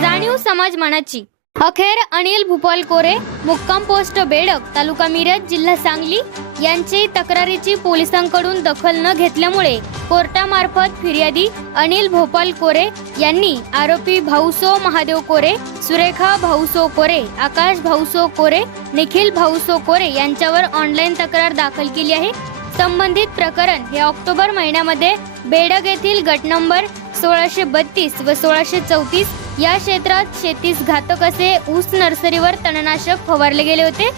समाज मनाची. अखेर अनिल भूपाल कोरे मुक्काम पोस्ट बेडक तालुका मिरज जिल्हा सांगली यांची तक्रारीची पोलिसांकडून दखल न घेतल्यामुळे कोर्टामार्फत फिर्यादी अनिल भोपाल कोरे यांनी आरोपी भाऊसो महादेव कोरे सुरेखा भाऊसो कोरे आकाश भाऊसो कोरे निखिल भाऊसो कोरे यांच्यावर ऑनलाईन तक्रार दाखल केली आहे. संबंधित प्रकरण हे ऑक्टोबर महिन्यामध्ये बेडग येथील गट नंबर सोळाशे बत्तीस व सोळाशे चौतीस या क्षेत्रात शेतीस घातक असे ऊस नर्सरीवर तणनाशक फवारले गेले होते.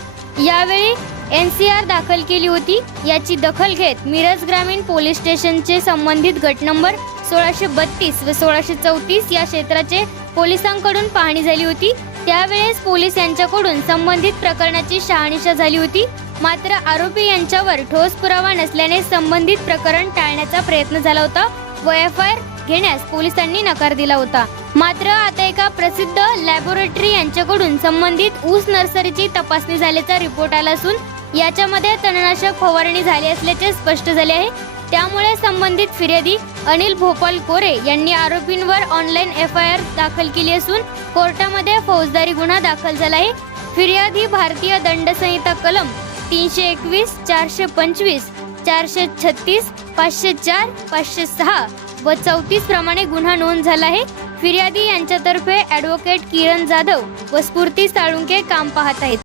यावेळी एन सी आर दाखल केली होती. याची दखल घेत मिरज ग्रामीण पोलीस स्टेशनचे संबंधित गट नंबर सोळाशे बत्तीस व सोळाशे चौतीस या क्षेत्राचे पोलिसांकडून पाहणी झाली होती. त्यावेळेस पोलीस यांच्याकडून संबंधित प्रकरणाची शहानिशा झाली होती. मात्र आरोपी यांच्यावर ठोस पुरावा नसल्याने संबंधित प्रकरण टाळण्याचा प्रयत्न झाला होता. व एफ आय आर घेण्यास पोलिसांनी नकार दिला होता. मात्र आता एका प्रसिद्ध लॅबोरेटरी यांच्याकडून संबंधित ऊस नर्सरीची तपासणी झाल्याचा रिपोर्ट आला असून याच्यामध्ये तणनाशक फवारणी झाली असल्याचे स्पष्ट झाले आहे. त्यामुळे संबंधित फिर्यादी अनिल भोपाल कोरे यांनी आरोपींवर ऑनलाईन एफ आय आर दाखल केली असून कोर्टामध्ये फौजदारी गुन्हा दाखल झाला आहे. फिर्यादी भारतीय दंड संहिता कलम तीनशे एकवीस चारशे पंचवीस चारशे छत्तीस पाचशे चार पाचशे सहा व चौतीस प्रमाणे गुन्हा नोंद झाला आहे. फिर्यादी यांच्यातर्फे ॲडव्होकेट किरण जाधव व स्फूर्ती साळुंके काम पाहत आहेत.